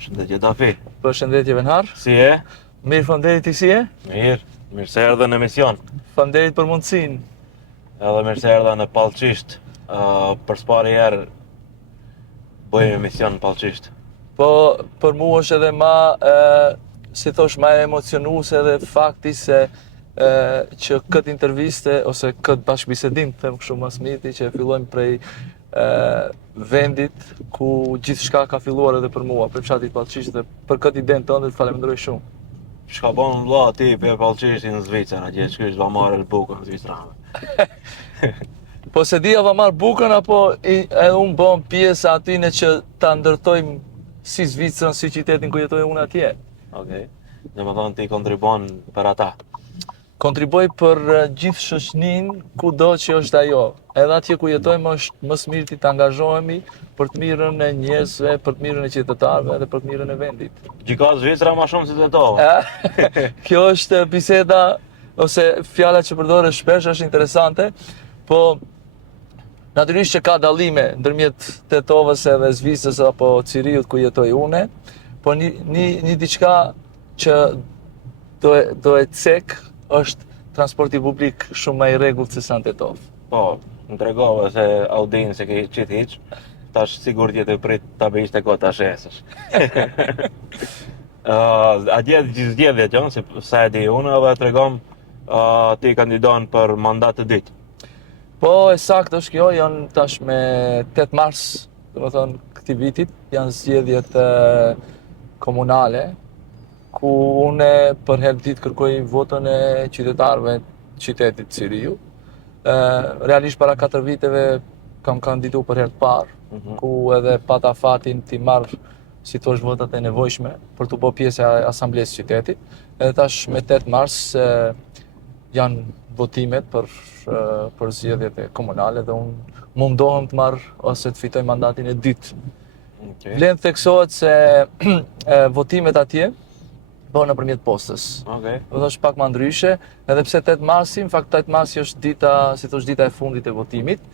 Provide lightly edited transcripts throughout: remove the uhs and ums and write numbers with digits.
Shëndetje Dafi. Përshëndetje Venhar. Si e? Mirë, faleminderit, ti si e? Mirë se erdhe në emision. Faleminderit për mundësinë. Edhe mirë se erdhe në Pallçisht. Për s'pari herë bëjmë emision në Pallçisht. Po, për mua është edhe ma, si thosh, ma emocionuese edhe fakti se që këtë interviste ose këtë bashkëbisedim, them kështu më së miri, që fillojmë prej vendit ku gjithçka ka filluar edhe për mua, për fshatit Pallçisht, dhe për këtë idenë tënde të falenderoj shumë. Çka bën vlla ti për Pallçishtin në Zvicër, atje ç'kish va marrë bukën në Zvicrave. Po se dia va marr bukën apo edhe unë bëm pjesë atyne që ta ndërtojmë si Zvicrën, si qytetin ku jetoj unë atje. Okej. Domethënë ti kontribon për ata. Kontriboj për gjithë shoqëninë kudo që është ajo. Edhe atje ku jetojmë është më së miri të angazhohemi për të mirën e njerëzve, për të mirën e qytetarëve dhe për të mirën e vendit. Gjika Zvicra më shumë se të tova. Kjo është biseda ose fjala që përdoret shpesh, është interesante, po natyrisht që ka dallime ndërmjet Tetovës edhe Zvicrës apo Ciriut ku jetoj une, po një diçka që do e cek është transporti publik shumë më i rregullt se sa në Tetovë. Po, më tregove se Audin se ke qit hiç, tash sigurt jetë prit ta bëjsh te kota shesësh. A dje zgjedhjet janë, se sa e di unë, edhe tregom ti kandidon për mandat të ditë. Po, e saktë është kjo, janë tash me 8 mars, domethënë këtij vitit, janë zgjedhjet komunale, ku une për herë ditë kërkoj votën e qytetarëve të qytetit Ciriu. Realisht para 4 viteve kam kandidu për herë të parë, ku edhe pata fatin t'i marr si thosh votat e nevojshme për të bërë pjesë e asamblesë së qytetit. Edhe tash me 8 mars janë votimet për zgjedhjet e komunale dhe unë mundohem të marr ose të fitoj mandatin e dytë. Okay. Vlen theksohet se votimet atje bëhen nëpërmjet postës. Okej. Do thosh pak më ndryshe, edhe pse 8 marsi, në fakt 8 marsi është dita, si thosh, dita e fundit e votimit,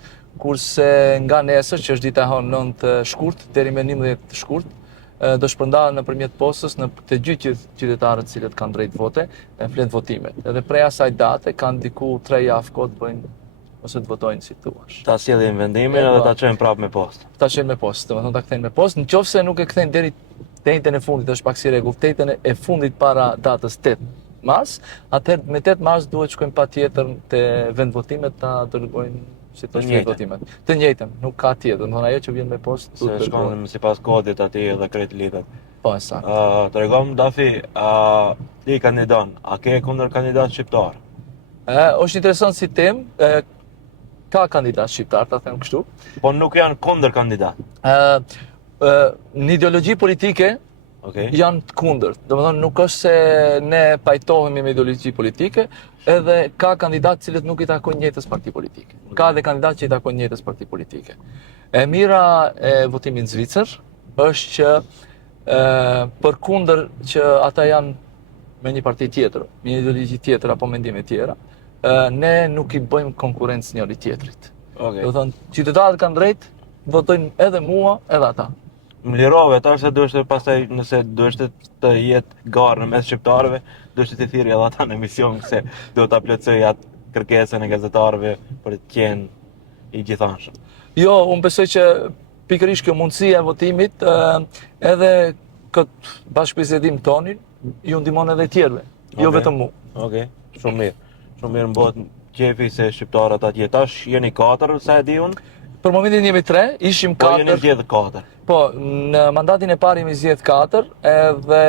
kurse nga nesër, që është dita e 9 shkurt deri me 11 shkurt, do shpërndahen nëpërmjet postës në të gjithë qytetarët cilët kanë drejt vote, flet votimet. Edhe prej asaj date kanë diku 3 javë kohë të bëjnë ose të votojnë si thuash. Ta sjellin vendimin edhe ta çojnë prapë me postë. Ta çojnë me postë, domethënë ta kthejnë me postë, nëse nuk e kthejnë deri datën e fundit, është pak si rregull, datën e fundit para datës 8 mars, atëherë me 8 mars duhet shkojnë patjetër te vendvotimet ta dërgojnë si të shkojnë votimet. Të njëjtën, nuk ka tjetër, domethënë ajo që vjen me postë se shkon sipas kodit aty edhe krejt lidhet. Po, saktë. Tregom Dafi, ti kandidon, a ke kundër kandidat shqiptar? Është interesant si temë, ka kandidat shqiptar, ta them kështu. Po nuk janë kundër kandidat. Në ideologji politike janë të kundërt. Domethënë nuk është se ne pajtohemi me ideologji politike, edhe ka kandidatë cilët nuk i takojnë njëjtës parti politike. Ka edhe kandidatë që i takojnë njëjtës parti politike. E mira e votimit në Zvicër është që përkundër që ata janë me një parti tjetër, me një ideologji tjetër apo mendime tjera, ne nuk i bëjmë konkurrencë njëri tjetrit. Domethënë qytetarët kanë drejt, votojnë edhe mua, edhe ata. Më lirove, tash se duhet pastaj nëse duhet të jetë garë në mes shqiptarëve, duhet të thirrë edhe ata në emision se duhet ta plotësoj atë kërkesën e gazetarëve për të qenë i gjithanshëm. Jo, unë besoj që pikërisht kjo mundësia e votimit edhe këtë bashkëbisedim tonin ju ndihmon edhe tjerëve, jo vetëm mua. Okej, shumë mirë. Shumë mirë mbot qefi se shqiptarët atje tash jeni 4 sa e di unë. Për momentin jemi 3, ishim 4. Po jeni zgjedhë 4. Po, në mandatin e parë jemi zgjedhë 4, edhe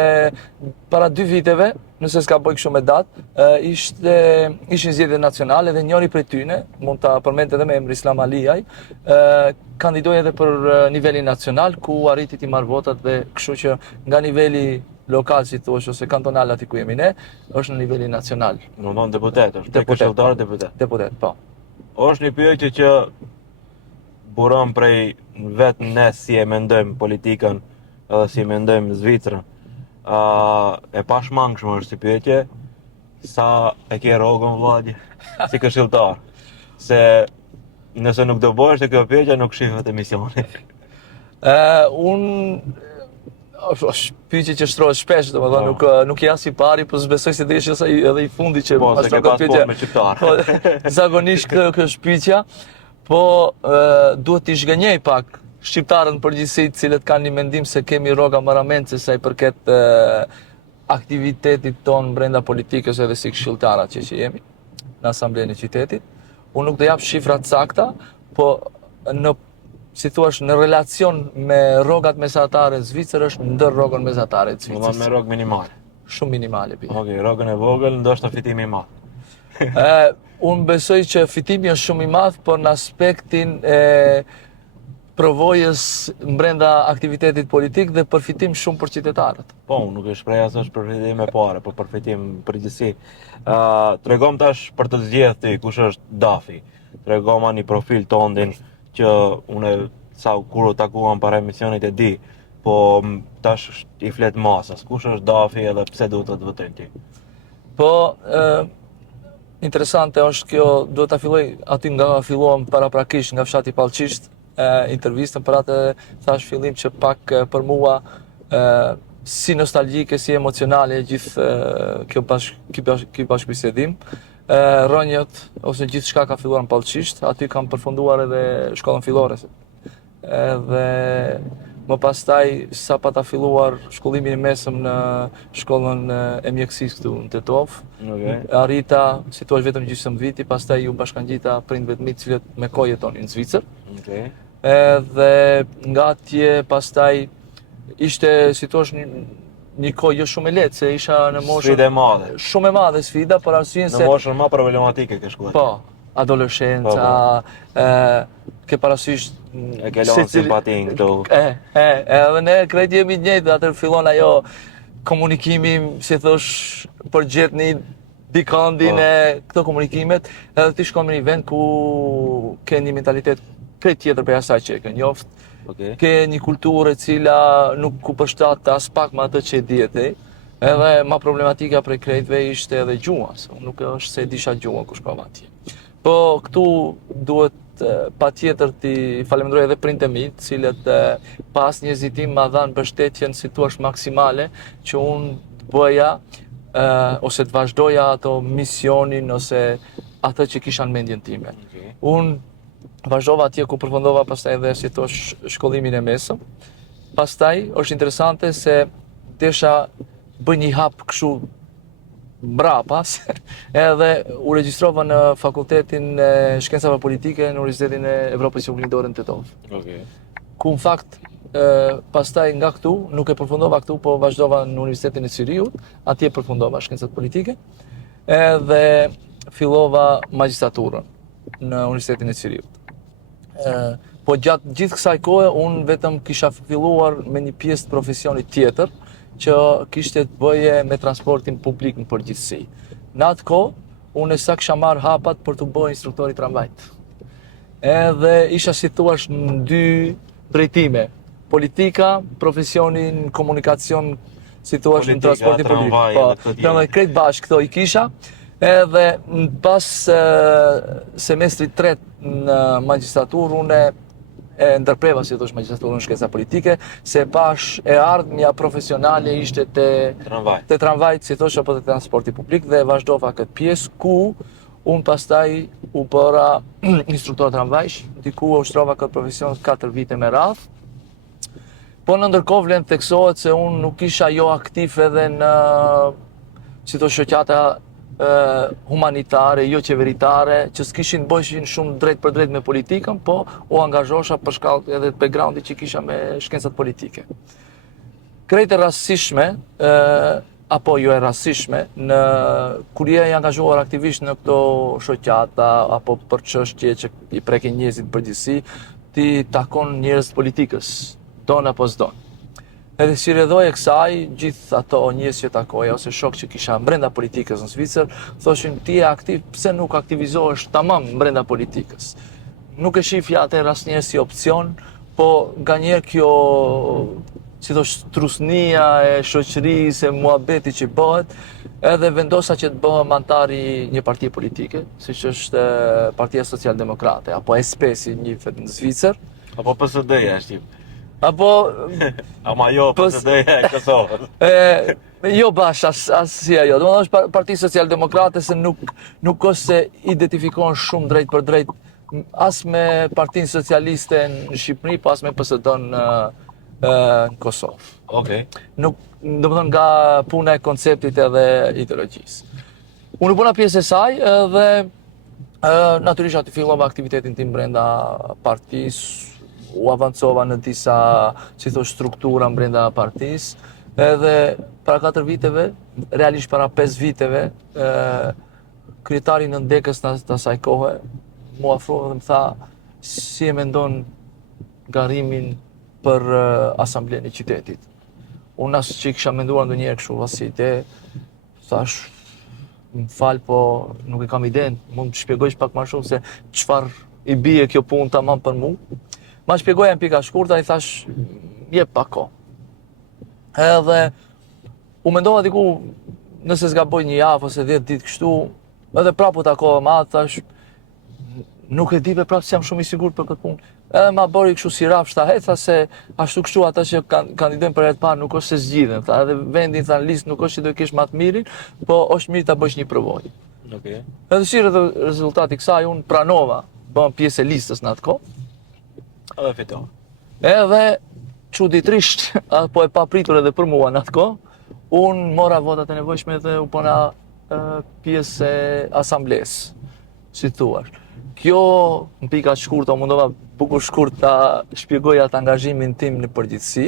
para 2 viteve, nëse s'ka bëj kështu me datë, ishin zgjedhje nacionale dhe njëri prej tyne, mund ta përmend edhe me emrin Islam Aliaj, kandidoi edhe për nivelin nacional ku arriti të marrë votat dhe kështu që nga niveli lokal, si thuaç, ose kantonal aty ku jemi ne, është në nivelin nacional. Domthonë deputet është, tek këshilltar deputet. Deputet, po. Është një pyetje që buron prej vetë ne si e mendojmë politikën edhe si e mendojmë Zvicrën. E pashmangshme është si pyetje, sa e ke rrogën vllajë si këshilltar. Se nëse nuk do bëhesh te kjo pyetje nuk shihet emisioni. Është pyetje që shtrohet shpesh, domethënë nuk jam si pari, po s'besoj se desh edhe i fundi që Po, se ke pas me shqiptar. Po, zakonisht kjo është pyetja, po duhet t'i zhgënjej pak shqiptarën përgjithësi, të cilët kanë një mendim se kemi rroga marramense sa i përket aktivitetit ton brenda politikës edhe si këshilltarë që jemi në Asamblenë e Qytetit. Unë nuk do jap shifra të sakta, po si thua, në relacion me rrogat mesatare të Zvicrës është ndër rrogën mesatare të Zvicrës. Domethënë me rrogë minimale. Shumë minimale. Okej, rrogën e vogël ndoshta fitimi i madh. Unë besoj që fitimi është shumë i madh, por në aspektin e provojës brenda aktivitetit politik dhe përfitim shumë për qytetarët. Po, unë nuk e shpreh as është përfitim e parë, po përfitim përgjithësi. Tregom tash për të zgjedhur ti kush është Dafi. Tregoma një profil tondin që unë kur u takuam para emisionit e di, po tash i flet masës. Kush është Dafi edhe pse duhet të votojnë ti? Po, interesante është kjo, duhet ta filloj aty nga filluam paraprakisht nga fshati Pallçisht, intervistën për atë thash fillim që pak për mua si nostalgjike, si emocionale gjithë ky bashkëbisedim. Rënjët ose gjithçka ka filluar në Pallçisht, aty kam përfunduar edhe shkollën fillore. Edhe më pastaj sa pa ta filluar shkollimin e mesëm në shkollën e mjekësisë këtu në Tetov. Okay. Arrita, si thua, vetëm gjysmë viti, pastaj ju bashkangjita prindëve të mi të cilët me kohë jetonin në Zvicër. Okay. Edhe nga atje pastaj ishte, si thua, një kohë jo shumë e lehtë, se isha në moshën sfidë e madhe. Shumë e madhe sfida, për arsyeën se në moshën më problematike ke shkuar. Po, adoleshenca, ke parasysh e ke lënë simpatin këtu. Edhe ne krejt jemi të njëjtë, atë fillon ajo komunikimi, si thosh, për gjetë një dikandin e këto komunikimet, edhe ti shkon në një vend ku ke një mentalitet krejt tjetër për asaj që e ke njoftë. Okay. Ke një kulturë e cila nuk ku përshtat as pak me atë që e dihet. Edhe ma problematika prej krejtve ishte edhe gjua, nuk është se disha gjua kur shkova atje. Po këtu duhet patjetër t'i falenderoj edhe prindërit e mi, të cilët pas një hezitim ma dhanë mbështetjen, si thua, maksimale që unë të bëja ose të vazhdoja ato misionin ose atë që kisha në mendjen time. Okay. Unë vazhdova atje ku përfundova pastaj edhe, si thua, shkollimin e mesëm. Pastaj është interesante se desha bëj një hap kështu mbrapa, edhe u regjistrova në Fakultetin e Shkencave Politike në Universitetin e Evropës Juglindore në Tetov. Okay. Ku në fakt pastaj nga këtu nuk e përfundova këtu, po vazhdova në Universitetin e Siriut, atje përfundova shkencat politike, edhe fillova magjistraturën në Universitetin e Siriut. Po gjatë gjithë kësaj kohe unë vetëm kisha filluar me një pjesë të profesionit tjetër që kishte të bëje me transportin publik në përgjithësi. Në atë kohë, unë sa kisha marrë hapat për të bërë instruktor i tramvajt. Edhe isha, si thuash, në dy drejtime. Politika, profesionin, komunikacion, si thuash, në transportin publik. Po, krejt bashkë këto i kisha. Edhe pas semestrit 3 në magjistraturë, unë e ndërpreva, si thosh, magjistraturën në shkenca politike, se pash e ardhmja profesionale ishte te tramvajt, si thosh, apo te transporti publik, dhe vazhdova këtë pjesë ku unë pastaj u bëra instruktor tramvajsh, diku u ushtrova këtë profesion 4 vite me radhë. Po në ndërkohë vlen theksohet se unë nuk isha jo aktiv edhe në, si thosh, shoqata humanitare, jo qeveritare, që s'kishin bëjshin shumë drejt për drejt me politikën, po u angazhosha për shkallë edhe të backgroundit që kisha me shkencat politike. Krejt e rastësishme, apo jo e rastësishme, kur je i angazhuar aktivisht në këto shoqata, apo për çështje që i prekin njerëzit përgjithësi, ti takon njerëz politikës, don apo s'don. Edhe si rrjedhoj e kësaj, gjithë ato njerëz që takoja ose shok që kisha brenda politikës në Zvicër, thoshin ti je aktiv, pse nuk aktivizohesh tamam brenda politikës. Nuk e shifja atë asnjëherë si opcion, po nganjëherë kjo, si thosh, trusnia e shoqërisë, e muhabeti që bëhet, edhe vendosa që të bëhem antar i një partie politike, siç është Partia Socialdemokrate, apo SP si njihet në Zvicër, Apo PSD-ja Shqip. apo Ama jo PSD-ja e Kosovës. jo bash as si ajo. Domethënë është Partia Socialdemokrate se nuk është se identifikon shumë drejt për drejt as me Partinë Socialiste në Shqipëri, po as me PSD-n në Kosovë. Okej. Nuk, domethënë nga puna e konceptit edhe ideologjisë. Unë bëna pjesë e saj dhe natyrisht aty fillova aktivitetin tim brenda partisë, u avancova në disa, si thosh, struktura brenda partisë, edhe para 4 viteve, realisht para 5 viteve, kryetari në ndekës në asaj kohe mu afrova dhe më tha si e mendon garimin për asamblenë e qytetit. Unë as që kisha menduar ndonjëherë kështu vasi ide, thash, më fal, po nuk e kam iden, mund të shpjegojsh pak më shumë se çfarë i bie kjo punë tamam për mua. Ma shpjegoja në pika shkurta, i thash, jep pak kohë. Edhe u mendova diku, nëse zgaboj një javë ose 10 ditë kështu, edhe prapë u takova me atë, thash, nuk e di pe prapë se jam shumë i sigurt për këtë punë. Edhe ma bëri kështu si rafsh heca se ashtu kështu ata që kandidojnë për herë të parë nuk është se zgjidhen, tha, edhe vendin tha në listë nuk është që do të kesh më të mirin, po është mirë ta bësh një provojë. Okej. Edhe shire dhe rezultati kësaj unë pranova, bëm pjesë e listës në atë kohë. Edhe fitova. Edhe çuditërisht, apo e papritur edhe për mua në atë kohë, unë mora votat e nevojshme dhe u bëna pjesë e asamblesë, si thuash. Kjo, në pika shkurta, mundova bukur shkurt ta shpjegoj atë angazhimin tim në përgjithësi.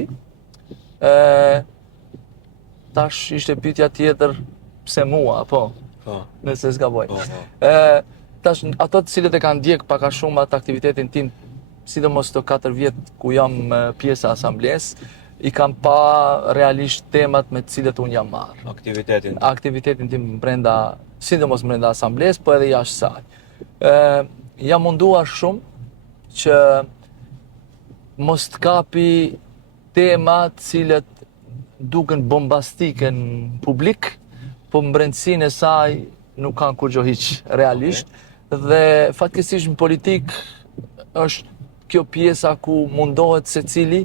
Tash ishte pyetja tjetër, pse mua, po, nëse s'gaboj. Tash ato të cilët e kanë ndjek pak a shumë atë aktivitetin tim, sidomos të 4 vjet ku jam pjesë e asamblesë, i kam pa realisht temat me të cilët unë jam marrë. Aktivitetin tim brenda, sidomos brenda asamblesë, po edhe jashtë saj. Jam munduar shumë që mos të kapi tema të cilët duken bombastike në publik, po brendësinë e saj nuk kanë kur gjo hiq realisht. Dhe fatkeqësisht në politik është kjo pjesa ku mundohet secili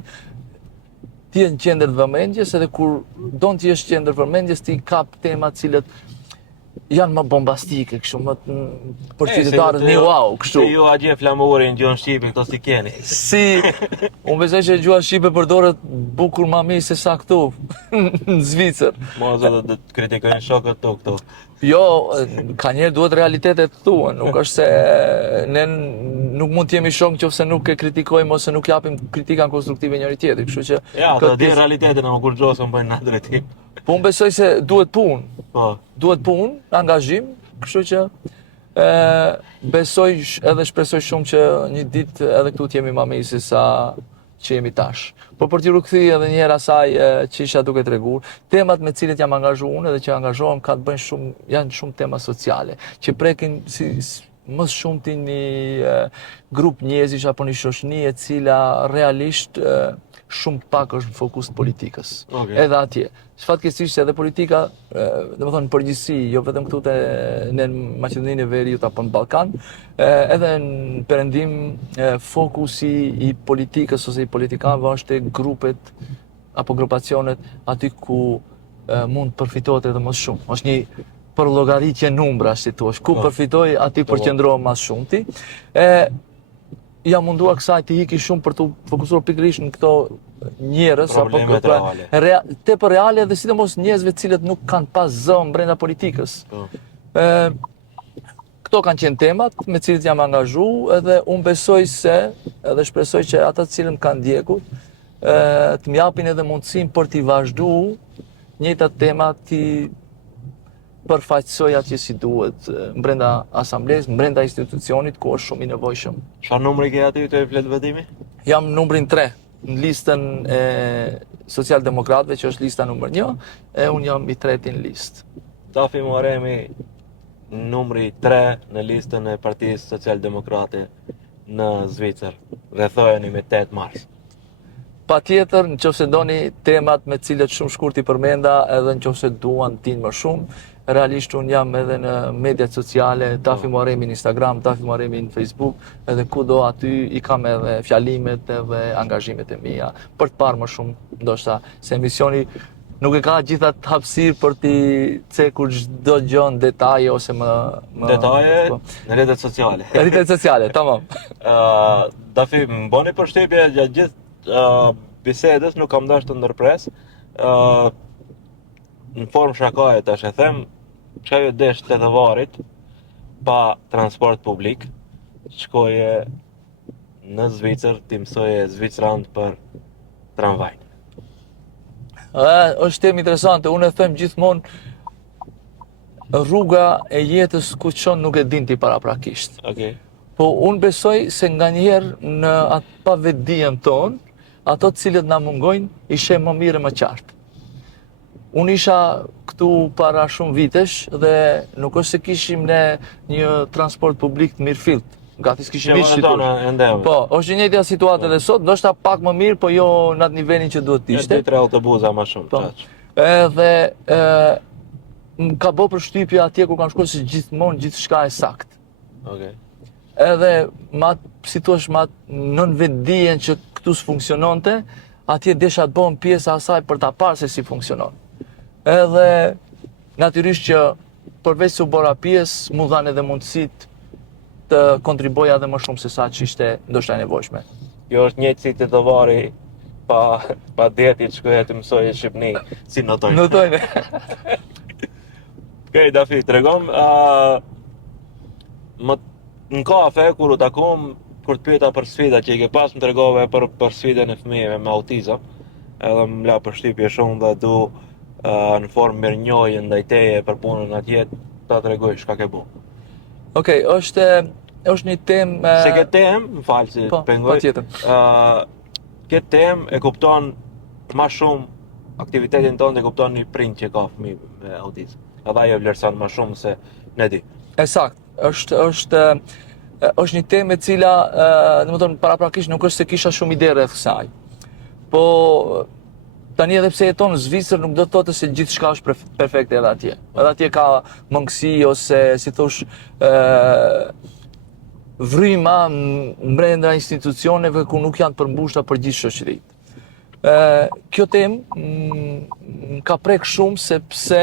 të jenë në qendër të vëmendjes, edhe kur don të jesh në qendër vëmendjes ti kap tema të cilët janë më bombastike, kështu më për qytetarët një wow, kështu. Se ju a gje flamurin gjuhën shqipe këto si keni. Unë besoj që gjuha shqipe përdoret bukur ma mirë se sa këtu në Zvicër. Mo zotë do të kritikojnë shokët to këtu. Jo, ka njerë duhet realitetet të thuan, nuk është se ne nuk mund të jemi shok nëse nuk e kritikojmë ose nuk japim kritikan konstruktive njëri tjetrit, kështu që ja, ata di realitetin, ama kur gjosën bëjnë në drejtim. Po unë besoj se duhet punë. Po. Duhet punë, angazhim, kështu që besoj edhe shpresoj shumë që një ditë edhe këtu të jemi më mirë se sa që jemi tash. Po për t'ju rikthyer edhe një herë asaj që isha duke treguar, temat me cilët jam angazhuar unë edhe që angazhohem janë shumë tema sociale, që prekin më shumë ti një grup njerëzish apo një shoqëni e cila realisht shumë pak është në fokus të politikës. Okay. Edhe atje. Fatkeqësisht edhe politika, domethënë në përgjithësi, jo vetëm këtu në Maqedoninë e Veriut apo në Ballkan, edhe në perëndim fokusi i politikës ose i politikanëve është te grupet apo grupacionet aty ku mund të përfitohet edhe më shumë. Është një për llogaritje numra, si thua, ku përfitoj aty përqendrohem më shumë ti. Jam munduar kësaj të hiki shumë për të fokusuar pikërisht në këto njerëz apo tepër reale dhe sidomos njerëzve të cilët nuk kanë pas zëm brenda politikës. Këto kanë qenë temat me të cilët jam angazhuar edhe unë besoj se edhe shpresoj që ata të cilët kanë ndjekur të më japin edhe mundësinë për të vazhduar njëjtat tema ti përfaqësoj atje si duhet, brenda asamblesë, brenda institucionit ku është shumë i nevojshëm. Çfarë numri ke aty të flet vetimi? Jam numrin 3 në listën e Socialdemokratëve, që është lista numër 1, e unë jam i treti në listë. Tafi Muharremi, numri 3 në listën e Partisë Socialdemokrate në Zvicër. Rrethojeni me 8 mars. Patjetër, nëse doni temat me cilët shumë shkurt i përmenda, edhe nëse duan tin më shumë, realisht unë jam edhe në mediat sociale, Tafi Muharremi në Instagram, Tafi Muharremi në Facebook, edhe kudo aty i kam edhe fjalimet edhe angazhimet e mia për të parë më shumë, ndoshta se emisioni nuk e ka gjitha të hapësirë për t'i cekur çdo gjë në detaje ose më Detaje në rrjetet sociale. Në rrjetet sociale, tamam. Dafi, më bëni përshtypje gjatë gjithë bisedës, nuk kam dashur të ndërpres. Në formë shakaje tash e them, çka ju desh të varit pa transport publik, shkoje në Zvicër, ti mësoje zviceran për tramvaj. Është temë interesante, unë e them gjithmonë rruga e jetës ku çon nuk e din ti paraprakisht. Okej. Po unë besoj se nganjëherë në atë pavetdijen tonë, ato të cilët na mungojnë ishe më mirë e më qartë. Unë isha këtu para shumë vitesh dhe nuk është se kishim ne një transport publik të mirëfillt. Gati s'kishim hiç situata. Po, është një njëjtja situatë edhe sot, ndoshta pak më mirë, po jo në atë nivelin që duhet të ishte. 2-3 autobuza më shumë. Po. Edhe më ka bërë përshtypje atje ku kam shkuar se gjithmonë gjithçka është saktë. Okej. Edhe si thua, nën vetdijen që këtu s'funksiononte, atje desha të bëhem pjesë e asaj për ta parë se si funksionon. Edhe natyrisht që përveç se u bëra pjesë, mu dhanë edhe mundësitë të kontribuoja edhe më shumë se sa që ishte ndoshta e nevojshme. Kjo është njëjtë si të dovari pa deti që shkoja të mësoj në Shqipëni, si notojnë. Notojnë. Okej, Dafi, tregom, në kafe, kur u takom, kur të pyeta për sfida që i ke pas, më tregove për sfidën e fëmijëve me autizëm, edhe më la përshtypje shumë dhe du në formë mirënjohje ndaj teje për punën atje, ta tregoj çka ke bu. Okej, është një temë... Se këtë temë, më falë që pengoj, këtë temë e kupton ma shumë aktivitetin tonë e kupton një prind që ka fëmijë me autizëm. Edhe ajo vlerëson ma shumë se ne di. Sakt, është një temë e cila, domethënë paraprakisht nuk është se kisha shumë ide rreth kësaj. Po tani edhe pse jeton në Zvicër nuk do të thotë se gjithçka është perfekte edhe atje. Edhe atje ka mangësi ose si thosh vryma brenda institucioneve ku nuk janë të përmbushura për gjithë shoqëritë. Kjo temë më ka prek shumë sepse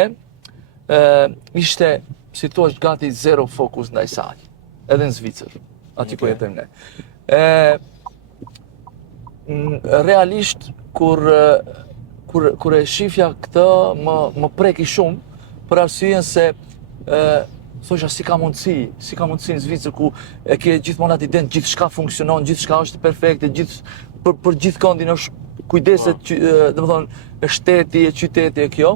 ishte, si thua, gati zero fokus ndaj saj, edhe në Zvicër, aty ku jetojmë ne. Realisht kur e shifja këtë më preki shumë për arsyeën se thosha si ka mundësi në Zvicër ku e ke gjithmonë atë idenë gjithçka funksionon, gjithçka është perfekte, për gjithë këndin është kujdeset, domethënë shteti e qyteti e kjo.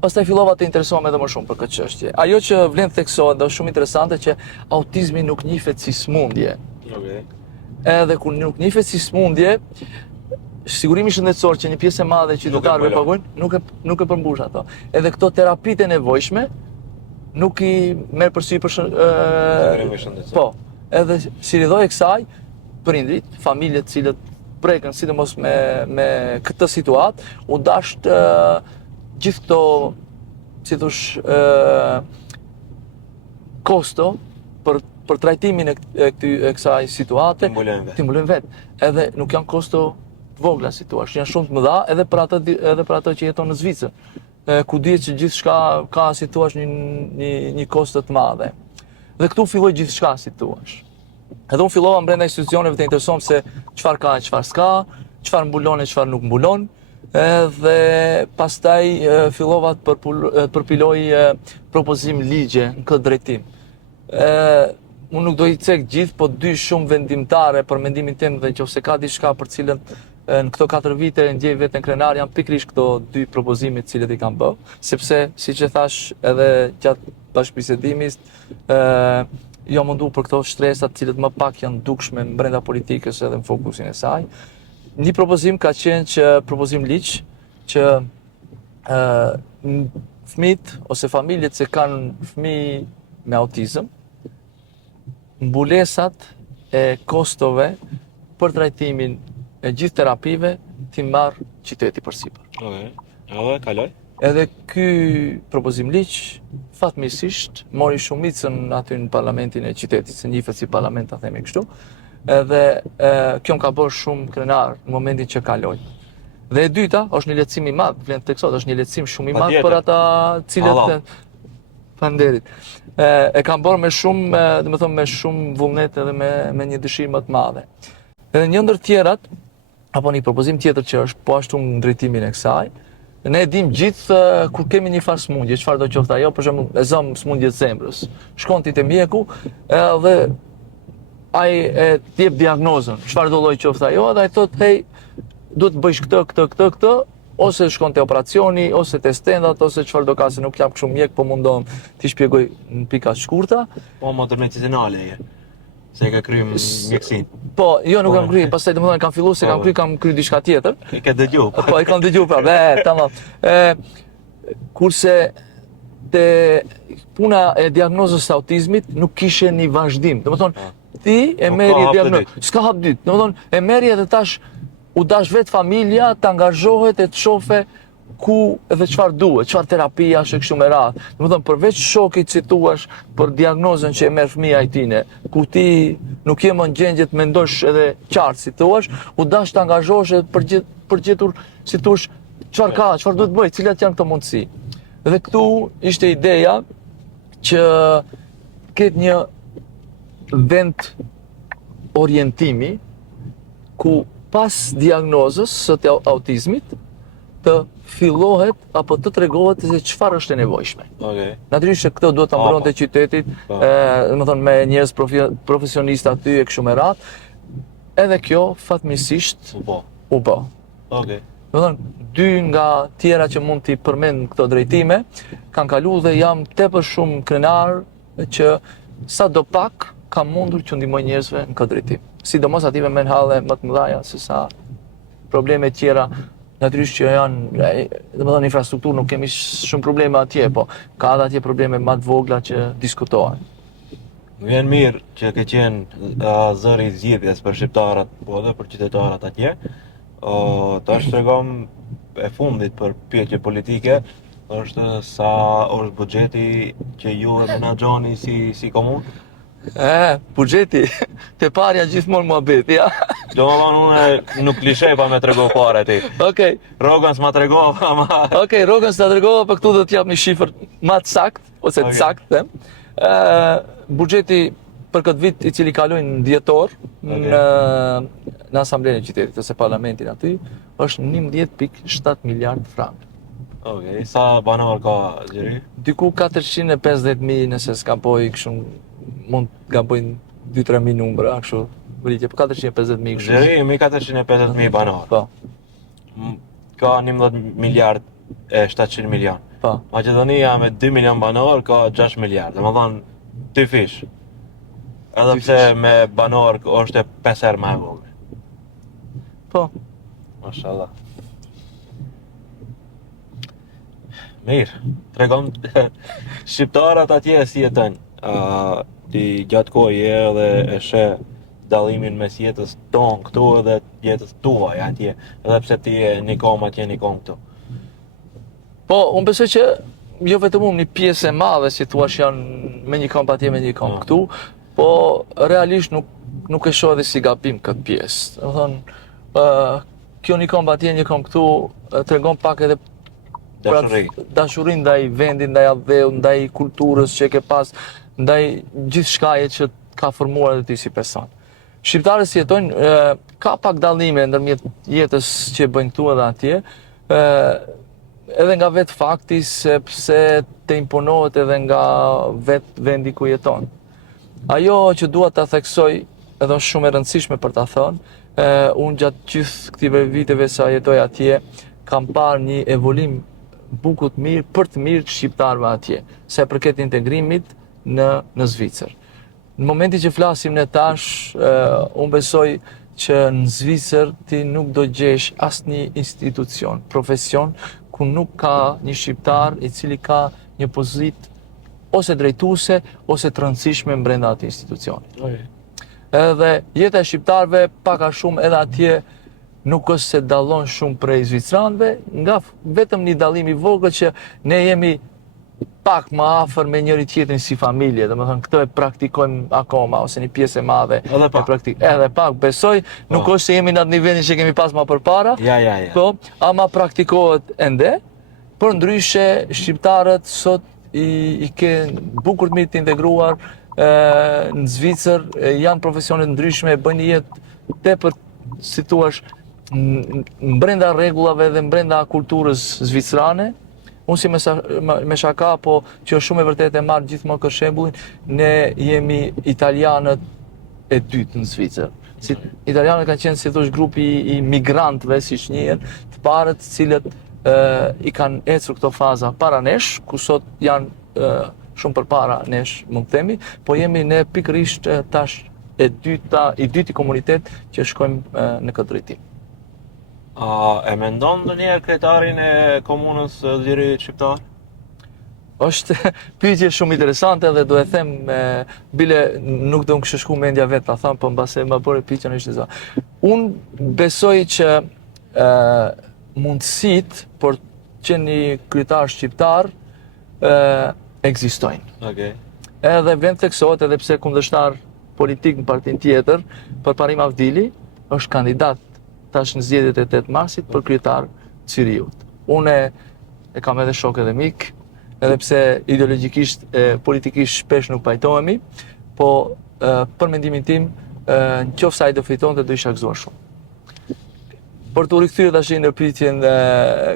Pastaj fillova të interesohem edhe më shumë për këtë çështje. Ajo që vlen theksohet dhe është shumë interesante që autizmi nuk njihet si smundje. Okej. Edhe kur nuk njihet si smundje, sigurimi shëndetësor që një pjesë e madhe e qytetarëve paguajnë, nuk e përmbush ato. Edhe këto terapitë e nevojshme nuk i merr përsipër Sigurimi shëndetësor. Po, edhe si ridhoj e kësaj, prindrit, familjet cilët prekën sidomos me këtë situatë, u dasht gjithë këto, si thosh, kosto për trajtimin e kësaj situate, ti mbulojnë vetë. Edhe nuk janë kosto të vogla, si thua, janë shumë të mëdha edhe për atë që jeton në Zvicër, ku dihet që gjithçka ka, si thua, një kosto të madhe. Dhe këtu filloi gjithçka, si thua. Edhe unë fillova brenda institucioneve të interesohem se çfarë ka e çfarë s'ka, çfarë mbulon e çfarë nuk mbulon. Dhe pastaj fillova të përpiloj propozim ligje në këtë drejtim. Unë nuk do i cek gjithë, po dy shumë vendimtare për mendimin tim dhe nëse ka diçka për cilën në këto 4 vite ndjej veten krenar janë pikërisht këto dy propozime të cilët i kam bë, sepse siç e thash edhe gjatë bashkëbisedimit, jo mundu për këto shtresat të cilët më pak janë dukshme brenda politikës edhe në fokusin e saj. Një propozim ka qenë që propozim ligj që fëmijët ose familjet që kanë fëmijë me autizëm, mbulesat e kostove për trajtimin e gjithë terapive ti marr qyteti përsipër. Okej. Edhe kaloj. Edhe ky propozim liq fatmirësisht mori shumicën aty në parlamentin e qytetit, se njihet si parlament ta themi kështu. Edhe kjo më ka bërë shumë krenar në momentin që kaloj. Dhe e dyta është një lehtësim i madh, vlen tek sot, është një lehtësim shumë i madh për ata cilët Faleminderit. E kam bërë me shumë, domethënë me shumë vullnet edhe me një dëshirë më të madhe. Edhe një ndër tjerat, apo një propozim tjetër që është po ashtu në drejtimin e kësaj, ne e dim gjithë kur kemi një farë smundje, çfarë do qoftë ajo, për shembull, e zëm smundje të zemrës. Shkon ti te mjeku dhe ai e jep diagnozën, çfarë do lloj qoftë ajo, dhe ai thotë, "Hey, duhet të bësh këtë, ose shkon te operacioni, ose te stendat, ose çfarë do ka, se nuk jam kështu mjek, po mundon t'i shpjegoj në pika të shkurta." Po motor medicinale je. Se e ka kryer mjekësinë. Po, jo nuk kam kryer, pastaj domethënë kam filluar se kam kryer diçka tjetër. E ke dëgju. Po, e kam dëgju pra, tamam. Kurse te puna e diagnozës së autizmit nuk kishe një vazhdim. Domethënë ti e merri diagnozën, s'ka hap dytë. Domethënë e merri edhe tash u dash vetë familja të angazhohet e të shofe ku edhe çfarë duhet, çfarë terapia është kështu me radhë. Domethënë përveç shokit që thuash për diagnozën që e merr fëmia e tine, ku ti nuk je më në gjendje të mendosh edhe qartë si thuash, u dash të angazhohesh për gjetur si thuash çfarë ka, çfarë duhet bëj, cilat janë këto mundësi. Dhe këtu ishte ideja që ketë një vend orientimi ku pas diagnozës së autizmit të fillohet apo të tregohet se çfarë është e nevojshme. Okej. Natyrisht se këto duhet ta mbronte qytetit, domethënë me njerëz profesionistë aty e kështu me radhë. Edhe kjo fatmirësisht u bë. Okej. Domethënë dy nga tjera që mund t'i përmend këto drejtime kanë kaluar dhe jam tepër shumë krenar që sadopak kam mundur që ndihmoj njerëzve në këtë drejtim. Sidomos ative me menhalle më të mëdha se sa probleme tjera. Natyrisht që janë, domethënë infrastrukturë nuk kemi shumë probleme atje, po ka edhe atje probleme më të vogla që diskutohen. Më vjen mirë që ke qenë zëri i zgjidhjes për shqiptarët, po edhe për qytetarët atje. Tash tregom e fundit për pyetje politike, është sa është buxheti që ju e menaxhoni si komunë? Buxheti, te parja gjithmonë muhabeti, ja. Domethënë unë nuk klishej pa me tregu fare ti. Okej. Rogën s'ma tregova, ma. Okej, Rogën s'ta tregova, për këtu do të jap një shifër më të saktë ose të saktë, them. Buxheti për këtë vit i cili kaloi në dhjetor në Asamblenë e Qytetit ose parlamentin aty është 11.7 miliard frank. Okej, sa banor ka gjeri? Diku 450.000 nëse s'gaboj kështu mund të gabojnë 2-3.000 numra, kështu rritje, po 450.000 kështu. Gjeri, mi 450.000 banor. Po. Ka 11 miliard e 700 milion. Po. Maqedonia me 2 milion banor ka 6 miliard. Domethënë, dy fish. Edhe pse me banor është 5 herë më e vogël. Po. Mashallah. Mirë, tregon shqiptarët atje si jetojnë. Ti gjatë kohë edhe e sheh dallimin mes jetës tonë këtu edhe jetës tuaj atje, edhe pse ti je një kom atje, një kom këtu. Po, unë besoj që jo vetëm unë, një pjesë e madhe si thua janë me një komp atje, me një komp këtu, po realisht nuk e shoh edhe si gabim këtë pjesë. Domethënë, kjo një komp atje, një komp këtu tregon pak edhe dashurinë ndaj vendit, ndaj adheut, ndaj kulturës që ke pas, ndaj gjithçkaje që ka formuar edhe ti si person. Shqiptarët si jetojnë, ka pak dallime ndërmjet jetës që bëjnë këtu edhe atje, edhe nga vetë fakti sepse të imponohet edhe nga vetë vendi ku jeton. Ajo që dua ta theksoj, edhe është shumë e rëndësishme për ta thënë, unë gjatë gjithë këtyre viteve sa jetoj atje, kam parë një evolim buku të mirë për të mirë të shqiptarëve atje, sa përket integrimit në Zvicër. Në momentin që flasim ne tash, unë besoj që në Zvicër ti nuk do gjesh asnjë institucion, profesion ku nuk ka një shqiptar i cili ka një pozitë ose drejtuese ose të rëndësishme brenda atij institucioni. Edhe jeta e shqiptarëve pak a shumë edhe atje nuk është se dallon shumë prej zvicranëve, nga vetëm një dallim i vogël që ne jemi pak më afër me njëri tjetrin si familje, domethënë këtë e praktikojmë akoma ose një pjesë e madhe edhe pak besoj, nuk është se jemi në atë nivelin që kemi pas më përpara. Ja. Po, ama praktikohet ende. Por ndryshe shqiptarët sot i kanë bukur të mirë të integruar në Zvicër, janë profesione ndryshme, bëjnë jetë tepër, si thua, brenda rregullave dhe brenda kulturës zvicrane. Unë si me shaka, po që është shumë e vërtet e marrë gjithmonë këtë shembullin, ne jemi italianët e dytë në Zvicër. Si italianët kanë qenë, si thosh, grupi i migrantëve, siç njihen, të parët, cilët i kanë ecur këto faza para nesh, ku sot janë shumë përpara nesh, mund të themi, po jemi ne pikërisht tash i dyti komunitet që shkojmë në këtë drejtim. E mendon ndonjëherë kryetarin e komunës Zgjerijit shqiptar? Është pyetje shumë interesante dhe do e them, bile nuk do më kishte shku mendja vetë ta them, po mbase më bëre pyetjen ishte za. Unë besoj që mundësit për që një kryetar shqiptar ekzistojnë. Okay. Edhe vend theksohet, edhe pse kundërshtar politik në partin tjetër, Parim Avdili është kandidat tash në zgjedhjet e 8 marsit për kryetar Ciriut. Unë e kam edhe shok edhe mik, edhe pse ideologjikisht, politikisht shpesh nuk pajtohemi, po për mendimin tim, në qoftë se ai do fitonte, do isha gëzuar shumë. Për të rikthyer tash në pyetjen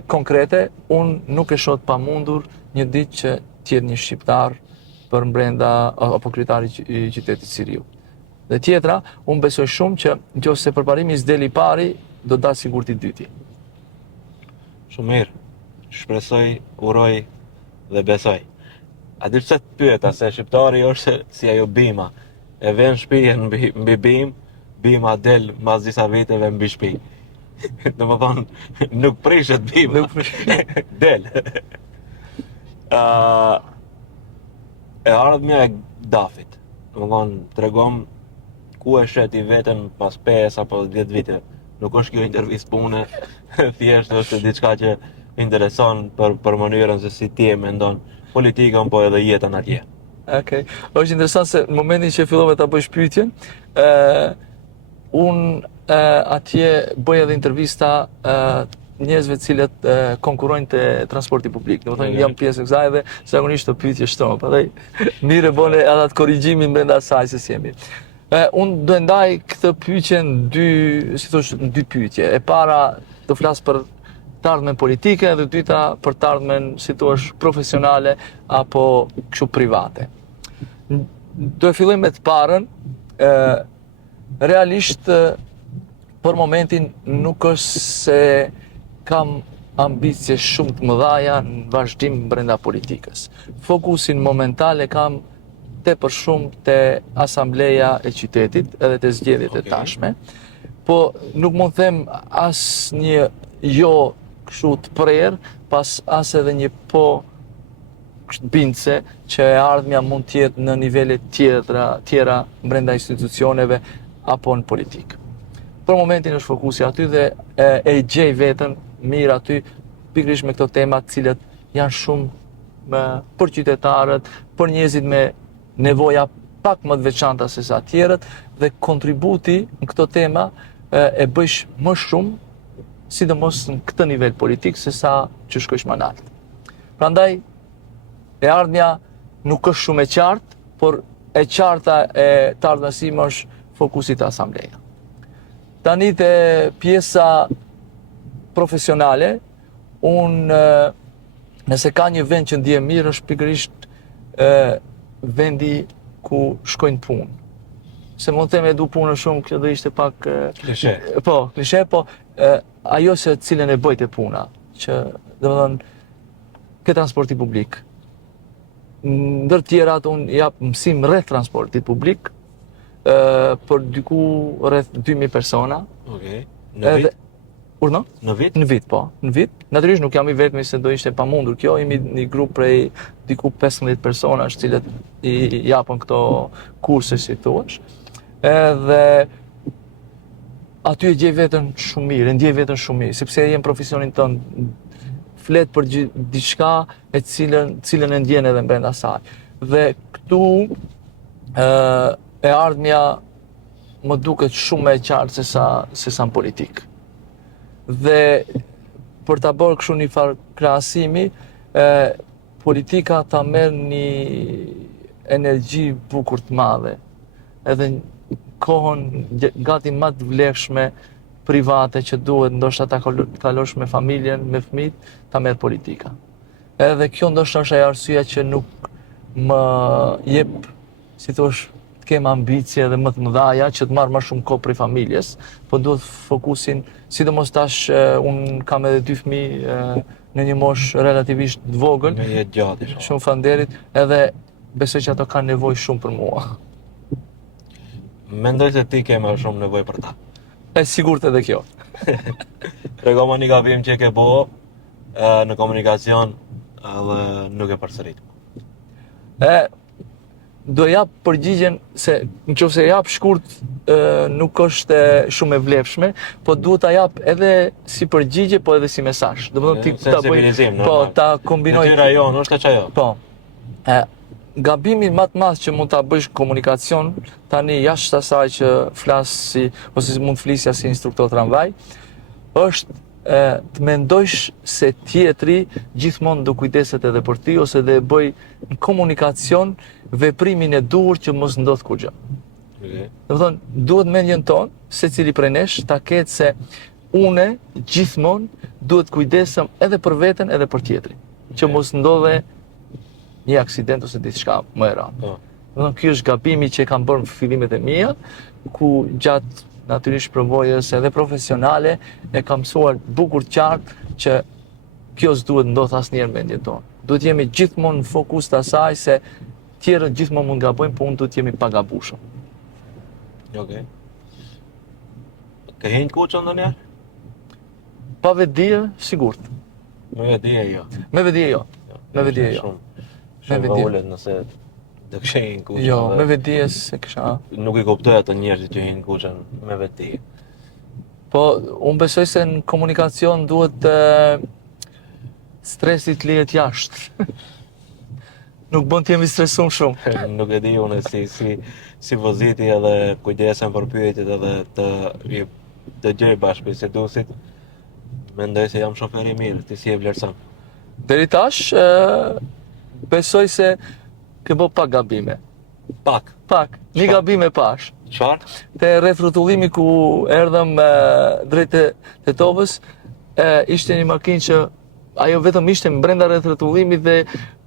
konkrete, unë nuk e shoh të pamundur një ditë që të jetë një shqiptar për brenda apo kryetari i qytetit Ciriut. Dhe tjetra, unë besoj shumë që nëse përparimi s'deli i pari, do dalë sigurt i dyti. Shumë mirë. Shpresoj, uroj dhe besoj. A di pse të pyeta se shqiptari është si ajo bima. E vjen shtëpinë mbi bima del mbas disa viteve mbi shtëpi. Domethënë, nuk prishet bima. Del. E ardhmja e Dafit. Domethënë, tregom ku e sheti veten pas 5 apo 10 viteve. Nuk është kjo intervistë pune, thjesht është diçka që intereson për mënyrën se si ti e mendon politikën, po edhe jetën atje. Okej. Është interesant se në momentin që fillove ta bësh pyetjen, unë atje bëj edhe intervista njerëzve të cilët konkurrojnë te transporti publik. Domethënë jam pjesë e kësaj dhe zakonisht të pyetje shtonë, prandaj mirë bone edhe atë korrigjimin brenda asaj se si jemi. Unë do ndaj këtë pyetje në dy pyetje. E para do flas për të ardhmen politike dhe dyta për të ardhmen, si thua, profesionale apo kështu private. Do e filloj me të parën. Realisht për momentin nuk është se kam ambicie shumë të mëdha në vazhdim brenda politikës. Fokusin momental e kam tepër shumë te asambleja e qytetit edhe te zgjedhjet e tashme. Po nuk mund them asnjë jo kështu të prerë, pas as edhe një po bindse që e ardhmja mund të jetë në nivele tjera brenda institucioneve apo në politikë. Për momentin është fokusi aty dhe e gjej veten mirë aty, pikërisht me këto tema të cilët janë shumë për qytetarët, për njerëzit me nevoja pak më të veçanta se sa tjerët, dhe kontributi në këto tema e bësh më shumë, sidomos në këtë nivel politik, se sa që shkojsh më lart. Prandaj, e ardhmja nuk është shumë e qartë, por e qarta e të ardhmës ime është fokusi të asambleja. Tani te pjesa profesionale, unë nëse ka një vend që ndihem mirë është pikërisht vendi ku shkojnë punë. Se mund të them e du punën shumë, kjo do ishte pak klishe. Po, klishe, po ajo se cilën e bëjt e puna, që domethënë ke transporti publik. Ndër tjerat unë jap mësim rreth transportit publik, për diku rreth 2000 persona. Okej. Në vit? Urno? Në vit? Në vit, po. Në vit. Natyrisht nuk jam i vetmi se do ishte pamundur kjo, jemi një grup prej diku 15 personash cilët i japën këto kurse, si thuash. edhe aty e gjej veten shumë mirë, e ndjej veten shumë mirë, sepse jem profesionin tënd, flet për diçka e cilën e ndjen edhe brenda saj. Dhe këtu e ardhmja më duket shumë më e qartë se sa në politikë. Dhe për ta bërë kështu një farë krahasimi, politika ta merr një energji bukur të madhe, edhe kohën gati më të vlefshme private që duhet ndoshta ta kalosh me familjen, me fëmijët, ta merr politika. Edhe kjo ndoshta është ajo arsyeja që nuk më jep, si thosh, të kem ambicie dhe më të mëdhaja që të marr më shumë kohë prej familjes, po duhet fokusin, sidomos tash un kam edhe 2 fëmijë në një moshë relativisht të vogël. Me jetë gjatë. Shumë falënderit, edhe besoj që ato kanë nevojë shumë për mua. Mendoj se ti ke më shumë nevojë për ta. E sigurt edhe kjo. Tregoma një gabim që ke bo në komunikacion dhe nuk e përsërit. Do jap përgjigjen se nëse jap shkurt nuk është shumë e vlefshme, po duhet ta jap edhe si përgjigje, po edhe si mesazh. Domethënë ti ta bëj, po ta kombinoj. Natyra jonë është kaq ajo. Po. Gabimi më të madh që mund ta bësh komunikacion tani jashtë asaj që flas ose mund të flisja si instruktor tramvaj, është të mendojsh se tjetri gjithmonë do kujdeset edhe për ty ose dhe bëj në komunikacion veprimin e duhur që mos ndodh kur gjë. Domethënë, duhet mendjen tonë, secili prej nesh ta ketë se une gjithmonë duhet kujdesem edhe për veten edhe për tjetrin, që mos ndodhe një aksident ose diçka më e rëndë. Domethënë, ky është gabimi që kam bërë në fillimet e mia, ku gjatë natyrisht përvojës edhe profesionale e kam mësuar bukur qartë që kjo s'duhet ndodh asnjëherë në mendjen tonë. Duhet jemi gjithmonë në fokus të asaj se tjerët gjithmonë mund gabojnë, po unë duhet jemi pa gabueshëm. Okej. Ke hënë kuçën ndonjëherë? Pa vetdije, sigurt. Me vetdije jo. Me vetdije jo. Me vetdije jo. Shumë vogël nëse do kishin kuçën. Jo, me vetdije se kisha. Nuk i kuptoj ato njerëzit që hin kuçën me vetdije. Po, unë besoj se në komunikacion duhet stresit lihet jashtë. Nuk bën të jemi stresuar shumë. Nuk e di unë si voziti edhe kujdesem për pyetjet edhe të gjej bashkë me sedusit. Mendoj se jam shofer i mirë, ti si e vlerëson? Deri tash besoj se ke bë pak gabime. Pak. Një gabim e pash. Çfarë? Te rreth rrotullimit ku erdhëm drejt Tetovës, ishte një makinë që ajo vetëm ishte brenda rreth rrotullimit dhe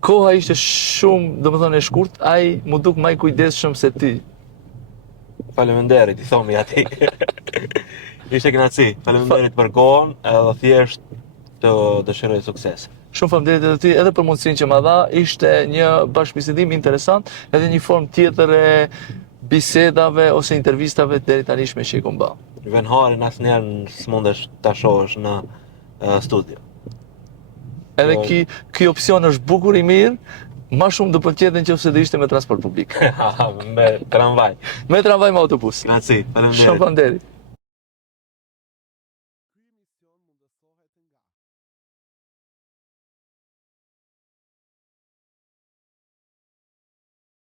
koha ishte shumë, domethënë e shkurt, ai mu duk më i kujdesshëm se ti. Faleminderit, i thomi atij. Ishte kënaqësi. Faleminderit për kohën, edhe thjesht të dëshiroj sukses. Shumë faleminderit edhe ty edhe për mundësinë që ma dha. Ishte një bashkëbisedim interesant, edhe një formë tjetër e bisedave ose intervistave deri tanishme që i kam bërë. Venharin asnjëherë s'mundesh ta shohësh në studio. Edhe ky opsion është bukur i mirë, më shumë do pëlqente nëse do ishte me transport publik. Me tramvaj. Me tramvaj me autobus. Grazie, faleminderit. Shumë faleminderit.